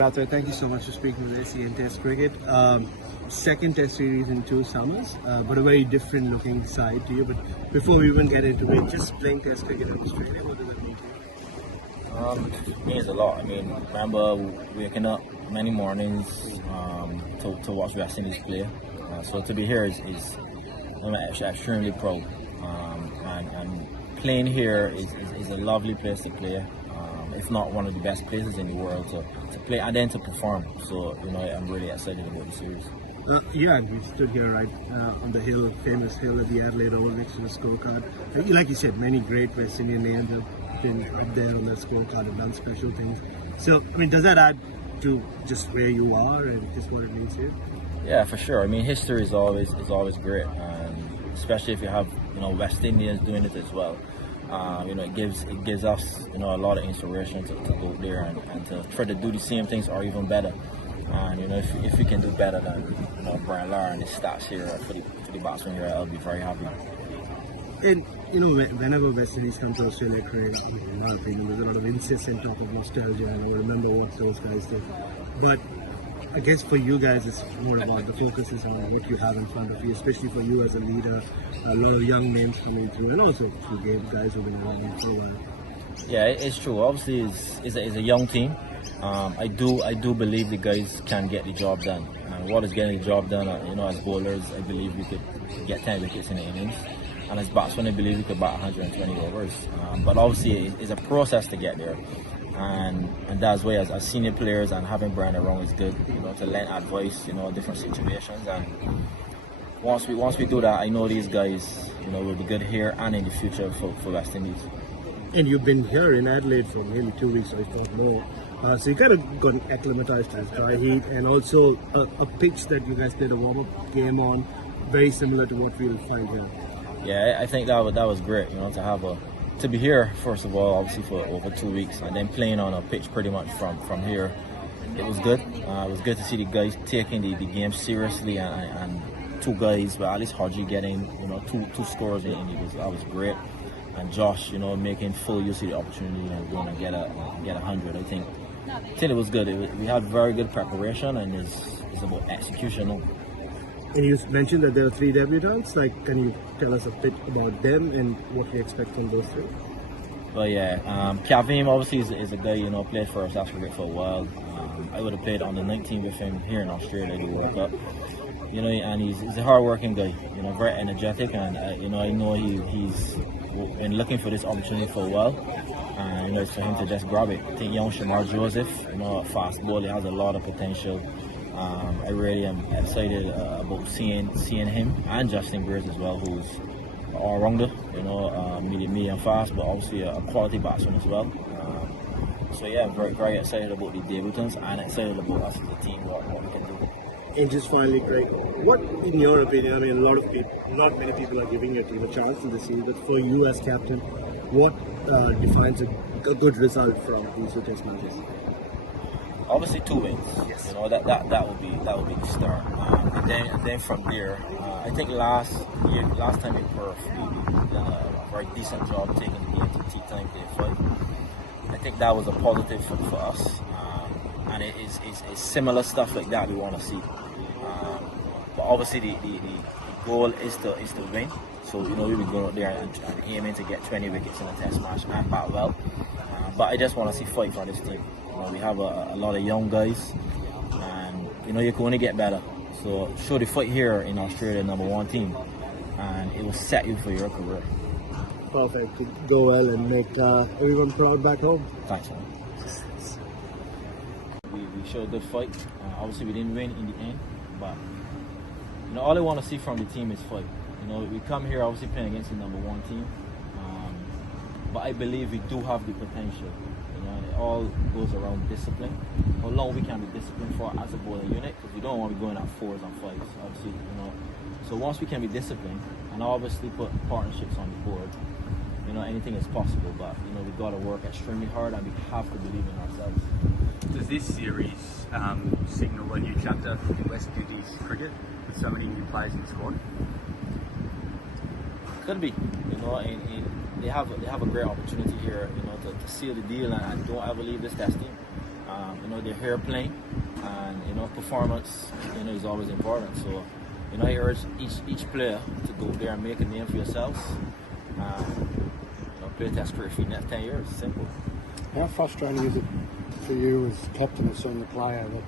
Arthur, thank you so much for speaking with SEN Test Cricket. Second Test series in 2 summers, but a very different looking side to you. But before we even get into it, just playing Test cricket in Australia, what does that mean to you? It means a lot. I mean, remember waking up many mornings to watch West Indies play. So to be here is I'm actually extremely proud. And playing here is a lovely place to play. If not one of the best places in the world to play and then to perform. So I'm really excited about the series. Yeah, we stood here right on the hill, famous hill at the Adelaide Oval next to the scorecard. Like you said, many great West Indian names have been up there on the scorecard and done special things. So, I mean, does that add to just where you are and just what it means to you? Yeah, for sure. I mean, history is always great, and especially if you have West Indians doing it as well. It gives us a lot of inspiration to go there and to try to do the same things or even better. And if we can do better than Brian Lara and his stats here for the batsmen here, I'll be very happy. And whenever West Indies come to Australia, Craig, in my opinion, there's a lot of incessant talk of nostalgia, and I remember what those guys did. But I guess for you guys, it's more about the focus is on what you have in front of you, especially for you as a leader. A lot of young names coming through, and also for guys who've been around for a while. Yeah, it's true. Obviously, it's a young team. I do believe the guys can get the job done. And what is getting the job done? As bowlers, I believe we could get 10 wickets in the innings, and as batsmen, I believe we could bat 120 overs. But obviously, it's a process to get there. And that's why as senior players and having Brian around is good, to lend advice, different situations. And once we do that, I know these guys, will be good here and in the future for West Indies. And you've been here in Adelaide for nearly 2 weeks, I don't know. So you kind of got acclimatized to dry heat and also a pitch that you guys did a warm-up game on, very similar to what we'll find here. Yeah, I think that was great, to be here, first of all, obviously for over 2 weeks, and then playing on a pitch pretty much from here. It was good. It was good to see the guys taking the game seriously, and two guys, but at least Haji getting two scores in. That was great. And Josh, making full use of the opportunity and going and get 100. I think it was good. We had very good preparation, and it's about execution now. And you mentioned that there are 3 debutants. Can you tell us a bit about them and what we expect from those 3? Well, yeah, Kavim obviously is a guy played for South Africa for a while. I would have played on the 19 with him here in Australia, the World Cup. And he's a hard-working guy. Very energetic, and I know he's been looking for this opportunity for a while. And it's for him to just grab it. I think young Shamar Joseph, a fast bowler, has a lot of potential. I really am excited about seeing him and Justin Greers as well, who's an all-rounder, medium fast, but obviously a quality batsman as well. So yeah, I'm very, very excited about the debutants and excited about us as a team, what we can do. And just finally, Craig, what, in your opinion, I mean, not many people are giving your team a chance in this series, but for you as captain, what defines a good result from these 2 Test matches? Obviously 2 wins. Yes. That would be the start. And then from there, I think last time in Perth we did a very decent job taking the game to tea time, day 5. I think that was a positive for us, and it's similar stuff like that we want to see. But obviously the goal is to win. So we'll be going out there and aiming to get 20 wickets in a Test match and bat well. But I just want to see fight for this team. We have a lot of young guys, and you can only get better. So show the fight here in Australia, #1 team, and it will set you for your career. Perfect. Go well and make everyone proud back home. Thanks, man. We showed a good fight. Obviously, we didn't win in the end, but all I want to see from the team is fight. We come here obviously playing against the #1 team, but I believe we do have the potential. It all goes around discipline. How long we can be disciplined for as a bowling unit, because we don't want to be going at 4s and 5s, obviously. So once we can be disciplined and obviously put partnerships on the board, anything is possible. But we got to work extremely hard, and we have to believe in ourselves. Does this series signal a new chapter in West Indies cricket with so many new players in the squad? Could be, they have a great opportunity here, to seal the deal and don't ever leave this Test team. You know, they're here playing, and you know, performance, you know, is always important. So, you know, I urge each player to go there and make a name for yourselves. You know, play Test cricket for the next 10 years. Simple. How frustrating is it for you as captain and senior player that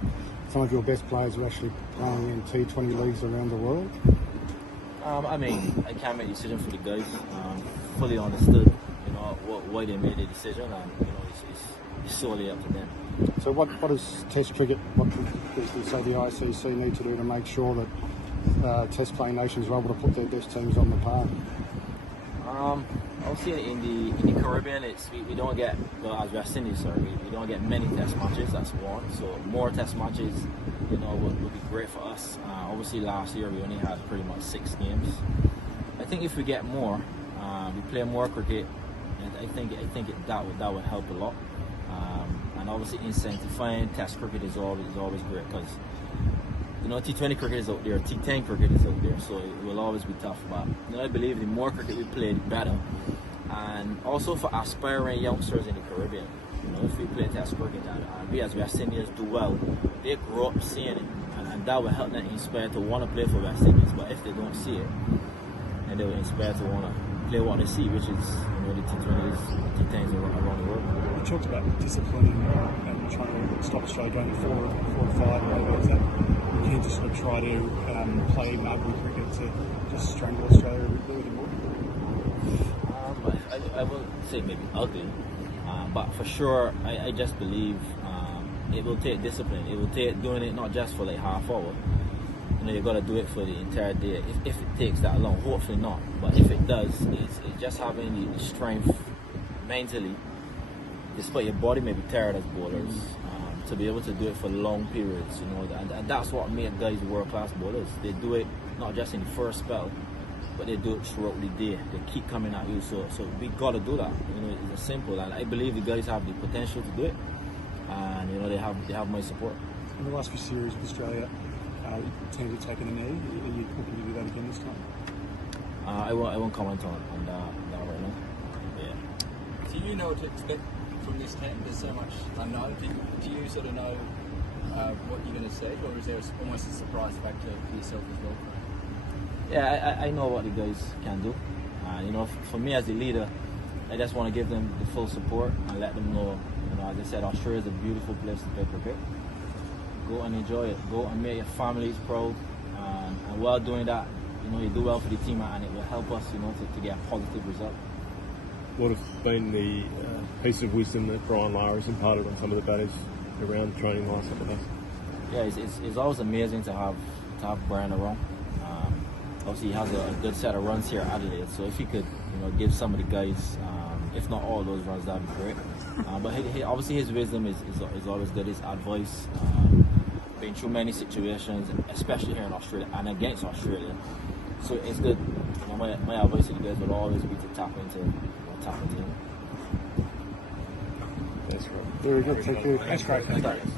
some of your best players are actually playing in T20 leagues around the world? I mean, I can't make a decision for the guys. Fully understood, you know, why they made the decision, and you know, it's solely up to them. So what is Test cricket, what does say the ICC need to do to make sure that Test playing nations are able to put their best teams on the park? Obviously in the Caribbean, we don't get, well, as West Indies, sorry, we don't get many Test matches. That's one. So more Test matches, you know, would be great for us. Obviously last year we only had pretty much 6 games. I think if we get more, we play more cricket, and I think that would help a lot. And obviously incentivizing Test cricket is always great, because you know, T20 cricket is out there, T10 cricket is out there, so it will always be tough. But you know, I believe the more cricket we play, the better. And also for aspiring youngsters in the Caribbean, you know, if we play Test cricket and we as West Indians do well, they grow up seeing it, and that will help them inspire to want to play for West Indies. But if they don't see it, then they will inspire to want to play what they see, which is, you know, the T20s, T10s around the world. You talked about discipline and trying to stop Australia going to 4 or 5 or whatever. Is that you can just sort of try to play Melbourne cricket to just strangle Australia a little bit more? I wouldn't say maybe ugly, but for sure, I just believe it will take discipline. It will take doing it not just for like half hour. You know, you got to do it for the entire day. If it takes that long, hopefully not. But if it does, it's just having the strength mentally, despite your body may be tired as bowlers, to be able to do it for long periods. You know, and that's what made guys world-class bowlers. They do it not just in the first spell, but they do it throughout the day. They keep coming at you, so we got to do that. You know, it's simple, and I believe the guys have the potential to do it, and you know, they have my support. In the last few series with Australia, teams have taken a knee. Are you looking to do that again this time? I won't comment on that right now. Yeah. Do you know what to expect from this team? There's so much unknown. Do you sort of know what you're going to see, or is there almost a surprise factor for yourself as well? Yeah, I know what the guys can do. You know, for me as a leader, I just want to give them the full support and let them know, you know, as I said, Australia is a beautiful place to play cricket. Go and enjoy it. Go and make your families proud. And while doing that, you know, you do well for the team, and it will help us, you know, to get a positive result. What have been the piece of wisdom that Brian Lara has imparted on some of the batters around training the last couple of days? Yeah, it's always amazing to have Brian around. Obviously, he has a good set of runs here at Adelaide, so if he could, you know, give some of the guys, if not all those runs, that'd be great. But obviously, his wisdom is always good. His advice, been through many situations, especially here in Australia and against Australia. So it's good. You know, my advice to the guys will always be to tap into him. That's right. Very good, thank you. That's great. Thanks.